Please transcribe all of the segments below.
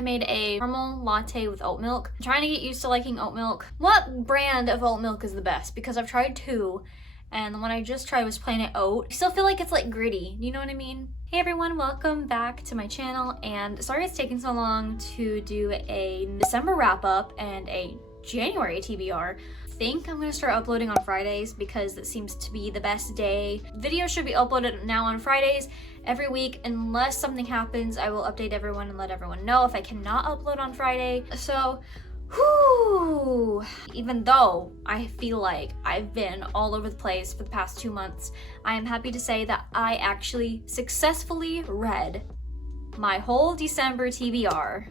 I made a caramel latte with oat milk. I'm trying to get used to liking oat milk. What brand of oat milk is the best? Because I've tried two, and the one I just tried was Planet Oat. I still feel like it's like gritty, you know what I mean? Hey everyone, welcome back to my channel, and sorry it's taking so long to do a December wrap up and a January TBR. I think I'm gonna start uploading on Fridays because it seems to be the best day. Videos should be uploaded now on Fridays every week. Unless something happens, I will update everyone and let everyone know if I cannot upload on Friday. So whew, even though I feel like I've been all over the place for the past 2 months, I am happy to say that I actually successfully read my whole December TBR.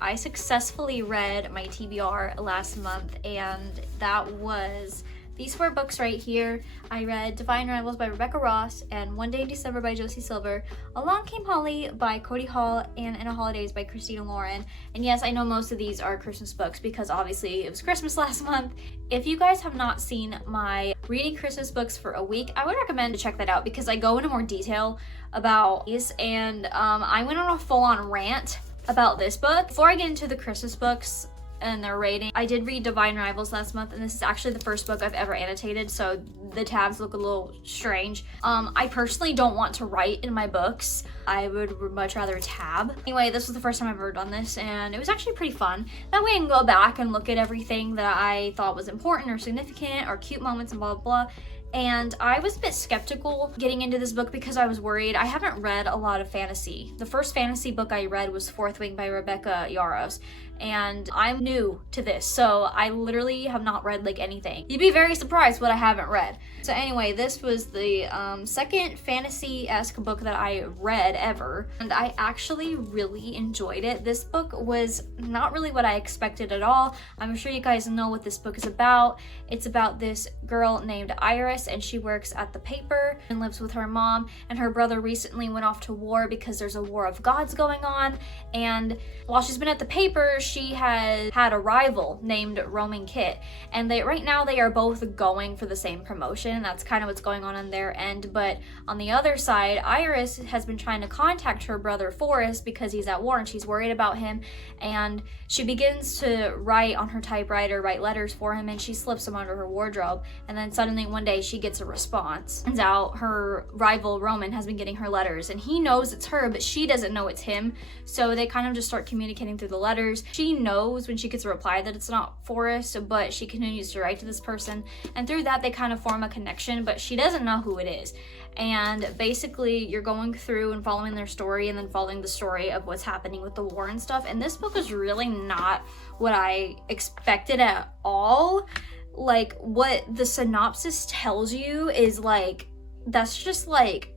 I successfully read my TBR last month, and that was these 4 books right here. I read Divine Rivals by Rebecca Ross and One Day in December by Josie Silver, Along Came Holly by Cody Hall, and In a Holidaze by Christina Lauren. And yes, I know most of these are Christmas books because obviously it was Christmas last month. If you guys have not seen my Reading Christmas Books for a Week, I would recommend to check that out because I go into more detail about these, and I went on a full-on rant about this book. Before I get into the Christmas books and their rating, I did read Divine Rivals last month, and this is actually the first book I've ever annotated, so the tabs look a little strange. I personally don't want to write in my books. I would much rather tab. Anyway, this was the first time I've ever done this, and it was actually pretty fun. That way I can go back and look at everything that I thought was important or significant or cute moments and blah, blah, blah. And I was a bit skeptical getting into this book because I was worried. I haven't read a lot of fantasy. The first fantasy book I read was Fourth Wing by Rebecca Yarros, and I'm new to this, so I literally have not read like anything. You'd be very surprised what I haven't read. So anyway, this was the second fantasy-esque book that I read ever, and I actually really enjoyed it. This book was not really what I expected at all. I'm sure you guys know what this book is about. It's about this girl named Iris, and she works at the paper and lives with her mom, and her brother recently went off to war because there's a war of gods going on, and while she's been at the paper, she has had a rival named Roman Kit, and right now they are both going for the same promotion, and that's kind of what's going on their end. But on the other side, Iris has been trying to contact her brother Forrest because he's at war and she's worried about him, and she begins to write on her typewriter, write letters for him, and she slips them under her wardrobe, and then suddenly one day she gets a response. Turns out her rival Roman has been getting her letters, and he knows it's her, but she doesn't know it's him, so they kind of just start communicating through the letters. She knows when she gets a reply that it's not Forrest, but she continues to write to this person, and through that they kind of form a connection, but she doesn't know who it is. And basically you're going through and following their story and then following the story of what's happening with the war and stuff, and this book is really not what I expected at all. Like, what the synopsis tells you is like, that's just like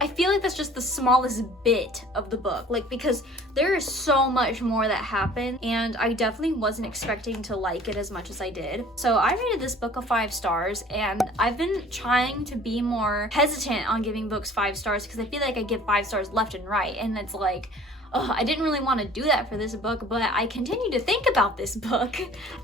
I feel like that's just the smallest bit of the book, like, because there is so much more that happened, and I definitely wasn't expecting to like it as much as I did. So I rated this book a 5 stars, and I've been trying to be more hesitant on giving books 5 stars because I feel like I give 5 stars left and right, and it's like, I didn't really want to do that for this book, but I continued to think about this book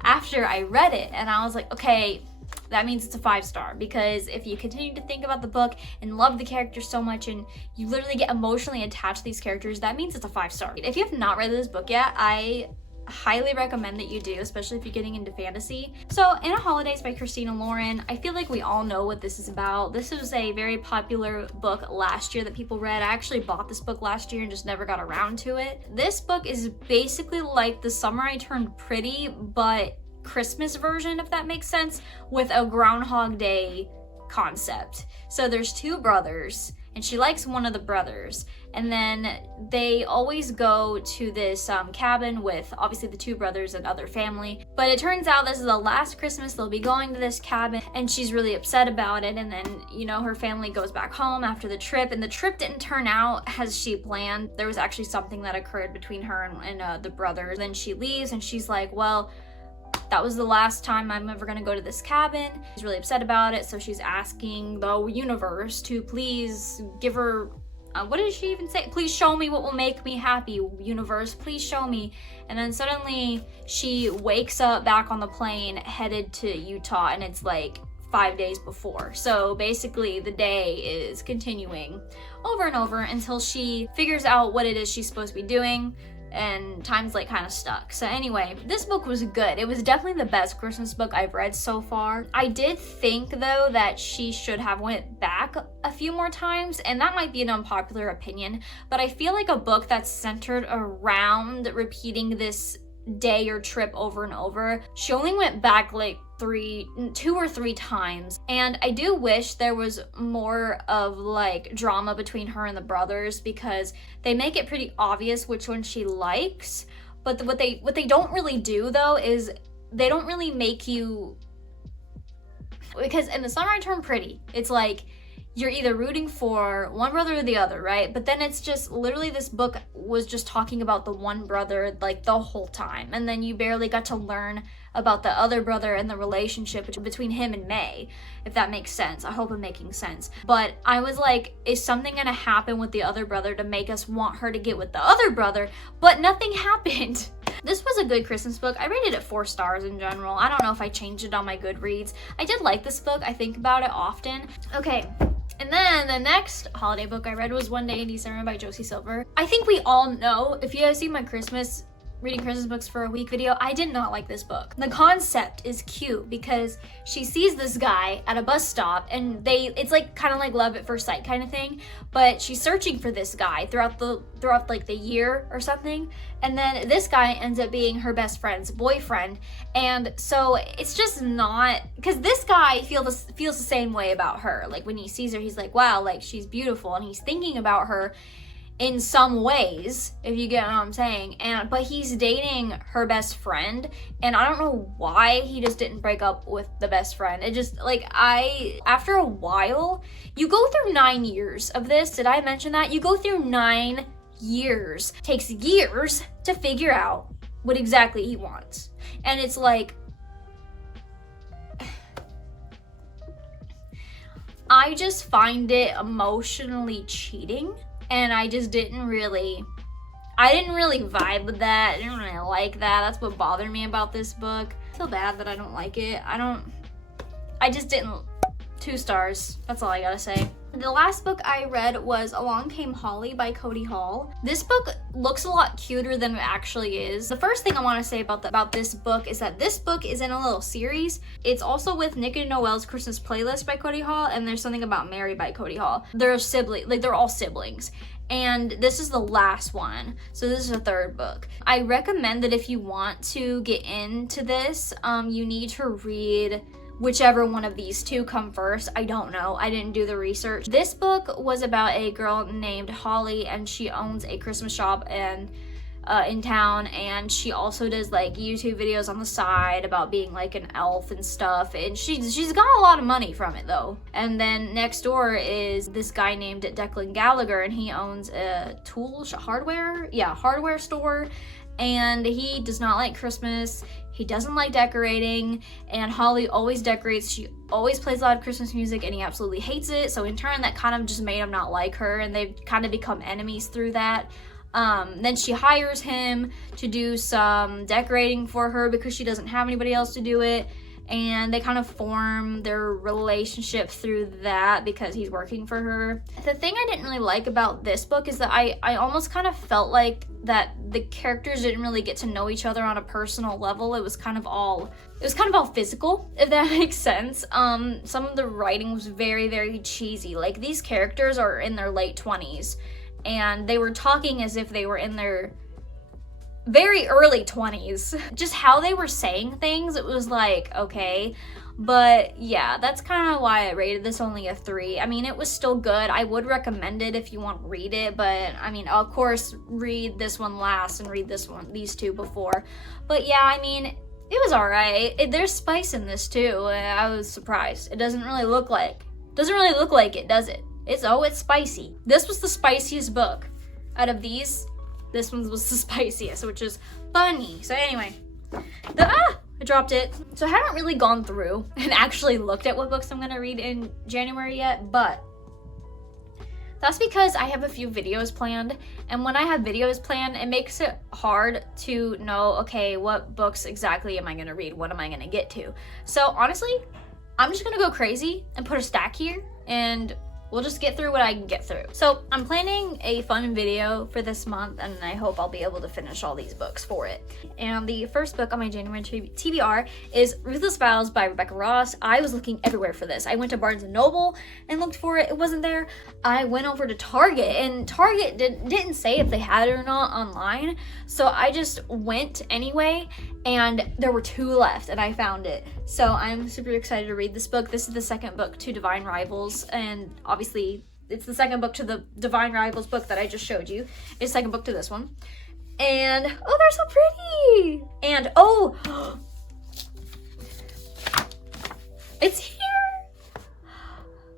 after I read it, and I was like, okay, that means it's a 5 star, because if you continue to think about the book and love the characters so much and you literally get emotionally attached to these characters, that means it's a 5 star. If you have not read this book yet, I highly recommend that you do, especially if you're getting into fantasy. So In a Holidaze by Christina Lauren, I feel like we all know what this is about. This was a very popular book last year that people read. I actually bought this book last year and just never got around to it. This book is basically like The Summer I Turned Pretty, but Christmas version, if that makes sense, with a Groundhog Day concept. So there's 2 brothers, and she likes one of the brothers, and then they always go to this cabin with obviously the 2 brothers and other family, but it turns out this is the last Christmas they'll be going to this cabin, and she's really upset about it. And then, you know, her family goes back home after the trip, and the trip didn't turn out as she planned. There was actually something that occurred between her and the brothers. Then she leaves, and she's like, well, that was the last time I'm ever gonna go to this cabin. She's really upset about it, so she's asking the universe to please give her, what did she even say? Please show me what will make me happy, universe, please show me. And then suddenly she wakes up back on the plane headed to Utah, and it's like 5 days before. So basically the day is continuing over and over until she figures out what it is she's supposed to be doing, and time's like kind of stuck. So anyway, this book was good. It was definitely the best Christmas book I've read so far. I did think though that she should have went back a few more times, and that might be an unpopular opinion, but I feel like a book that's centered around repeating this day or trip over and over, she only went back like 2 or 3 times. And I do wish there was more of like drama between her and the brothers, because they make it pretty obvious which one she likes, but what they don't really do though is they don't really make you, because in the Summer I Turned Pretty, it's like you're either rooting for one brother or the other, right? But then it's just literally, this book was just talking about the one brother like the whole time, and then you barely got to learn about the other brother and the relationship between him and May, if that makes sense. I hope I'm making sense. But I was like, is something gonna happen with the other brother to make us want her to get with the other brother? But nothing happened. This was a good Christmas book. I rated it 4 stars in general. I don't know if I changed it on my Goodreads. I did like this book. I think about it often. Okay. And then the next holiday book I read was One Day in December by Josie Silver. I think we all know, if you guys see my reading Christmas books for a week video, I did not like this book. The concept is cute because she sees this guy at a bus stop, and it's like kind of like love at first sight kind of thing, but she's searching for this guy throughout like the year or something, and then this guy ends up being her best friend's boyfriend. And so it's just not, because this guy feels the same way about her. Like when he sees her, he's like, wow, like she's beautiful, and he's thinking about her in some ways, if you get what I'm saying. But he's dating her best friend, and I don't know why he just didn't break up with the best friend. It just, like, after a while, you go through 9 years of this. Did I mention that? You go through 9 years. It takes years to figure out what exactly he wants. And it's like, I just find it emotionally cheating. And I just didn't really vibe with that. I didn't really like that. That's what bothered me about this book. I feel bad that I don't like it. I just didn't. 2 stars. That's all I gotta say. The last book I read was Along Came Holly by Cody Hall. This book looks a lot cuter than it actually is. The first thing I want to say about this book is that this book is in a little series. It's also with Nick and Noelle's Christmas Playlist by Cody Hall, and there's something about Mary by Cody Hall. They're they're all siblings. And this is the last one. So this is the 3rd book. I recommend that if you want to get into this, you need to read whichever one of these 2 come first. I don't know. I didn't do the research. This book was about a girl named Holly, and she owns a Christmas shop in town, and she also does like YouTube videos on the side about being like an elf and stuff, and she's got a lot of money from it though. And then next door is this guy named Declan Gallagher, and he owns a hardware store, and he does not like Christmas. He doesn't like decorating, and Holly always decorates. She always plays loud Christmas music, and he absolutely hates it. So in turn, that kind of just made him not like her, and they've kind of become enemies through that. Then she hires him to do some decorating for her because she doesn't have anybody else to do it. And they kind of form their relationship through that because he's working for her. The thing I didn't really like about this book is that I almost kind of felt like that the characters didn't really get to know each other on a personal level. It was kind of all physical, if that makes sense. Some of the writing was very, very cheesy. Like, these characters are in their late 20s, and they were talking as if they were in their very early 20s. Just how they were saying things, it was like, okay. But yeah, that's kind of why I rated this only a 3. I mean, it was still good. I would recommend it if you want to read it, but I mean, of course, read this one last and read these 2 before. But yeah, I mean, it was alright. There's spice in this too. I was surprised. It doesn't really look like it, does it? It's spicy. This was the spiciest book out of these. This one was the spiciest, which is funny. So anyway, I dropped it. So I haven't really gone through and actually looked at what books I'm gonna read in January yet, but that's because I have a few videos planned, and when I have videos planned, it makes it hard to know, okay, what books exactly am I gonna read? What am I gonna get to? So honestly, I'm just gonna go crazy and put a stack here, and we'll just get through what I can get through. So I'm planning a fun video for this month, and I hope I'll be able to finish all these books for it. And the first book on my January TBR is Ruthless Vows by Rebecca Ross. I was looking everywhere for this. I went to Barnes & Noble and looked for it. It wasn't there. I went over to Target, and Target didn't say if they had it or not online. So I just went anyway, and there were 2 left, and I found it. So I'm super excited to read this book. This is the second book to Divine Rivals, and obviously it's the second book to the Divine Rivals book that I just showed you. It's the second book to this one. And oh, they're so pretty. And oh, it's here.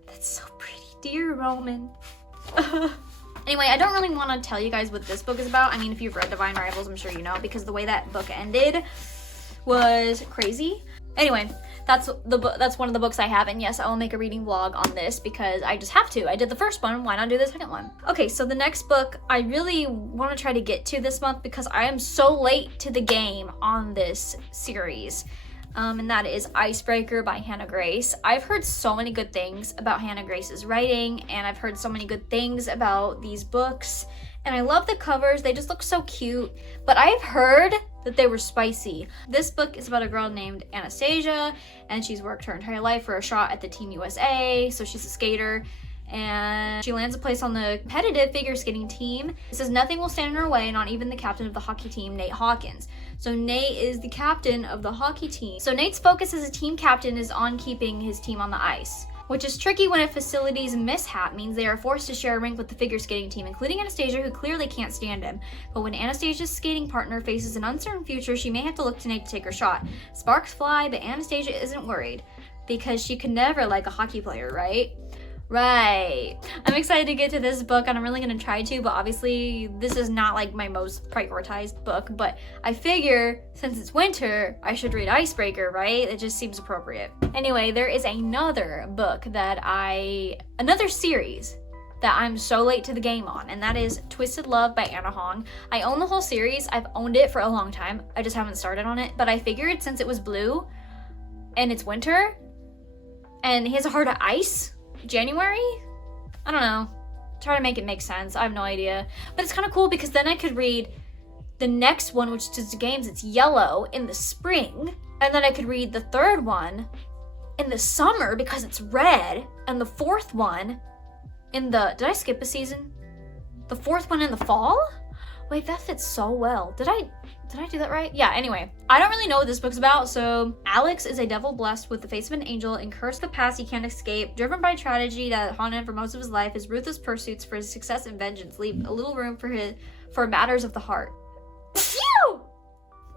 That's so pretty. Dear Roman. Anyway, I don't really want to tell you guys what this book is about. I mean, if you've read Divine Rivals, I'm sure you know, because the way that book ended was crazy. Anyway, that's one of the books I have, and yes, I will make a reading vlog on this because I just have to. I did the first one, why not do the second one? Okay, so the next book I really want to try to get to this month because I am so late to the game on this series. And that is Icebreaker by Hannah Grace. I've heard so many good things about Hannah Grace's writing, and I've heard so many good things about these books, and I love the covers. They just look so cute, but I've heard that they were spicy. This book is about a girl named Anastasia, and she's worked her entire life for a shot at the Team USA, so she's a skater, and she lands a place on the competitive figure skating team. It says nothing will stand in her way, not even the captain of the hockey team, Nate Hawkins. So Nate is the captain of the hockey team. So Nate's focus as a team captain is on keeping his team on the ice, which is tricky when a facility's mishap means they are forced to share a rink with the figure skating team, including Anastasia, who clearly can't stand him. But when Anastasia's skating partner faces an uncertain future, she may have to look to Nate to take her shot. Sparks fly, but Anastasia isn't worried because she could never like a hockey player, right? Right. I'm excited to get to this book, and I'm really going to try to, but obviously this is not like my most prioritized book, but I figure since it's winter, I should read Icebreaker, right? It just seems appropriate. Anyway, there is another book another series that I'm so late to the game on, and that is Twisted Love by Anna Hong. I own the whole series. I've owned it for a long time. I just haven't started on it, but I figured since it was blue and it's winter and he has a heart of ice, January? I don't know. Try to make it make sense. I have no idea. But it's kind of cool because then I could read the next one, which is the games. It's yellow in the spring. And then I could read the third one in the summer because it's red. And the fourth one in the... Did I skip a season? The fourth one in the fall? Wait, that fits so well. Did I do that right? Yeah, anyway. I don't really know what this book's about, so Alex is a devil blessed with the face of an angel and cursed with the past he can't escape. Driven by tragedy that haunted him for most of his life, his ruthless pursuits for his success and vengeance leave a little room for matters of the heart. Phew!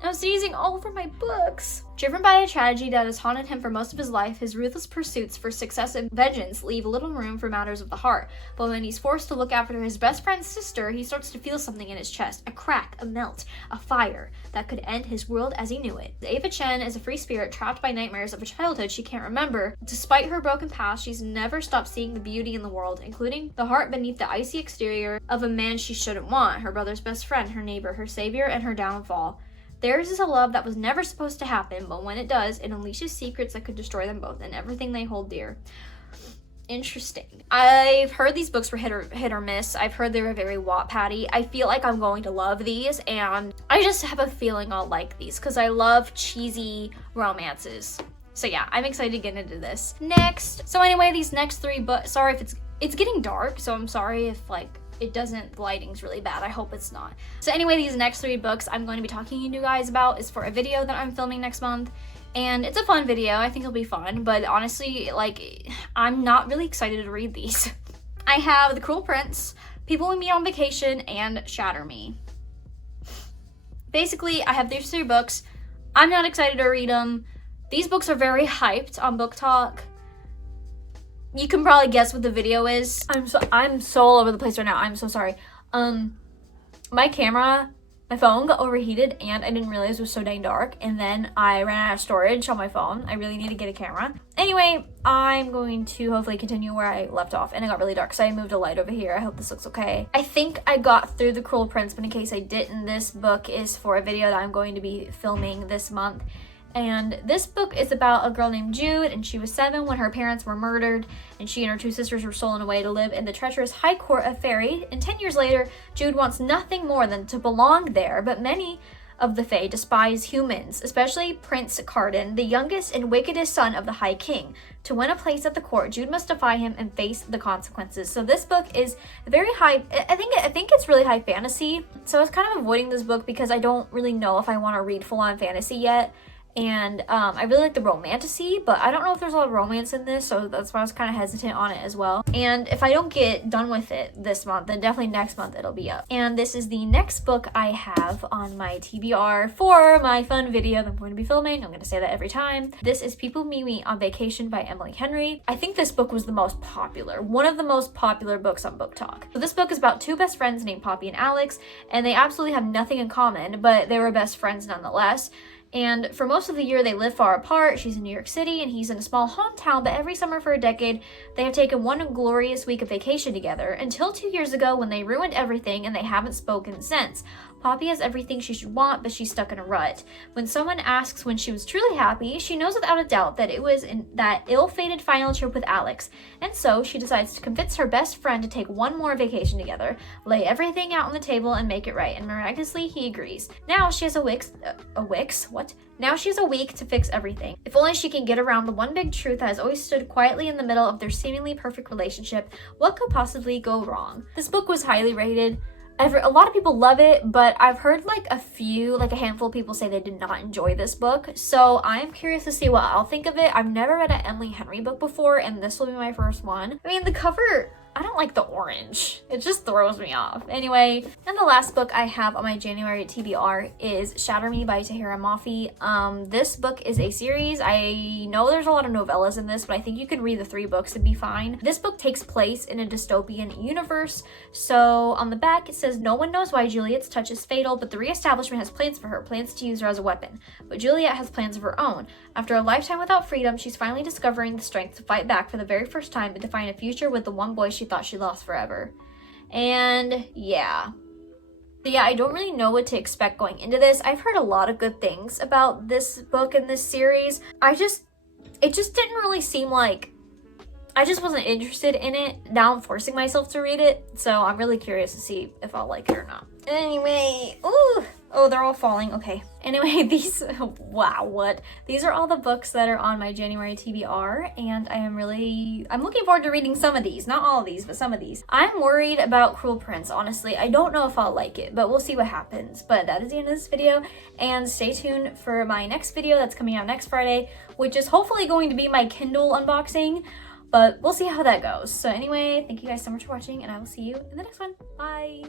I'm sneezing all over my books. Driven by a tragedy that has haunted him for most of his life, his ruthless pursuits for success and vengeance leave little room for matters of the heart. But when he's forced to look after his best friend's sister, he starts to feel something in his chest. A crack, a melt, a fire that could end his world as he knew it. Ava Chen is a free spirit trapped by nightmares of a childhood she can't remember. Despite her broken past, she's never stopped seeing the beauty in the world, including the heart beneath the icy exterior of a man she shouldn't want, her brother's best friend, her neighbor, her savior, and her downfall. Theirs is a love that was never supposed to happen, but when it does, it unleashes secrets that could destroy them both and everything they hold dear. Interesting. I've heard these books were hit or miss. I've heard they were very Wattpad-y. I feel like I'm going to love these, and I just have a feeling I'll like these because I love cheesy romances. So yeah, I'm excited to get into this. Next. So anyway, these next 3 books, sorry if it's getting dark, so I'm sorry if the lighting's really bad. I hope it's not. So anyway, these next 3 books I'm going to be talking to you guys about is for a video that I'm filming next month. And it's a fun video. I think it'll be fun. But honestly, I'm not really excited to read these. I have The Cruel Prince, People We Meet on Vacation, and Shatter Me. Basically, I have these 3 books. I'm not excited to read them. These books are very hyped on Book Talk. You can probably guess what the video is. I'm so all over the place right now. I'm so sorry. My phone got overheated and I didn't realize it was so dang dark. And then I ran out of storage on my phone. I really need to get a camera. Anyway, I'm going to hopefully continue where I left off. And it got really dark, so I moved a light over here. I hope this looks okay. I think I got through The Cruel Prince, but in case I didn't, this book is for a video that I'm going to be filming this month. And this book is about a girl named Jude, and she was 7 when her parents were murdered, and she and her 2 sisters were stolen away to live in the treacherous High Court of Fairy. And 10 years later, Jude wants nothing more than to belong there, but many of the Fae despise humans, especially Prince Carden, the youngest and wickedest son of the High King. To win a place at the court, Jude must defy him and face the consequences. So this book is very high, I think it's really high fantasy. So I was kind of avoiding this book because I don't really know if I want to read full-on fantasy yet. And I really like the romantasy, but I don't know if there's a lot of romance in this, so that's why I was kind of hesitant on it as well. And if I don't get done with it this month, then definitely next month it'll be up. And this is the next book I have on my TBR for my fun video that I'm going to be filming. I'm going to say that every time. This is People Meet on Vacation by Emily Henry. I think this book was the most popular, one of the most popular books on Book Talk. So this book is about 2 best friends named Poppy and Alex, and they absolutely have nothing in common, but they were best friends nonetheless. And for most of the year, they live far apart. She's in New York City and he's in a small hometown, but every summer for a decade, they have taken one glorious week of vacation together until 2 years ago when they ruined everything and they haven't spoken since. Poppy has everything she should want, but she's stuck in a rut. When someone asks when she was truly happy, she knows without a doubt that it was in that ill-fated final trip with Alex. And so she decides to convince her best friend to take one more vacation together, lay everything out on the table and make it right. And miraculously, he agrees. Now she has Now she has a week to fix everything. If only she can get around the one big truth that has always stood quietly in the middle of their seemingly perfect relationship. What could possibly go wrong? This book was highly rated. A lot of people love it, but I've heard like a handful of people say they did not enjoy this book. So I am curious to see what I'll think of it. I've never read an Emily Henry book before, and this will be my first one. I mean, the cover, I don't like the orange. It just throws me off. Anyway, and the last book I have on my January TBR is Shatter Me by Tahira Mafi. This book is a series. I know there's a lot of novellas in this, but I think you could read the 3 books and be fine. This book takes place in a dystopian universe. So on the back, it says, no one knows why Juliet's touch is fatal, but the reestablishment has plans for her, plans to use her as a weapon. But Juliet has plans of her own. After a lifetime without freedom, she's finally discovering the strength to fight back for the very first time and to find a future with the one boy she thought she lost forever. And yeah. But yeah, I don't really know what to expect going into this. I've heard a lot of good things about this book and this series. It just didn't really seem like, I just wasn't interested in it. Now I'm forcing myself to read it, so I'm really curious to see if I'll like it or not. Anyway, oh, they're all falling. Okay. Anyway, these are all the books that are on my January TBR, and I'm looking forward to reading some of these. Not all of these, but some of these. I'm worried about Cruel Prince, honestly. I don't know if I'll like it, but we'll see what happens. But that is the end of this video, and stay tuned for my next video that's coming out next Friday, which is hopefully going to be my Kindle unboxing, but we'll see how that goes. So anyway, thank you guys so much for watching, and I will see you in the next one. Bye!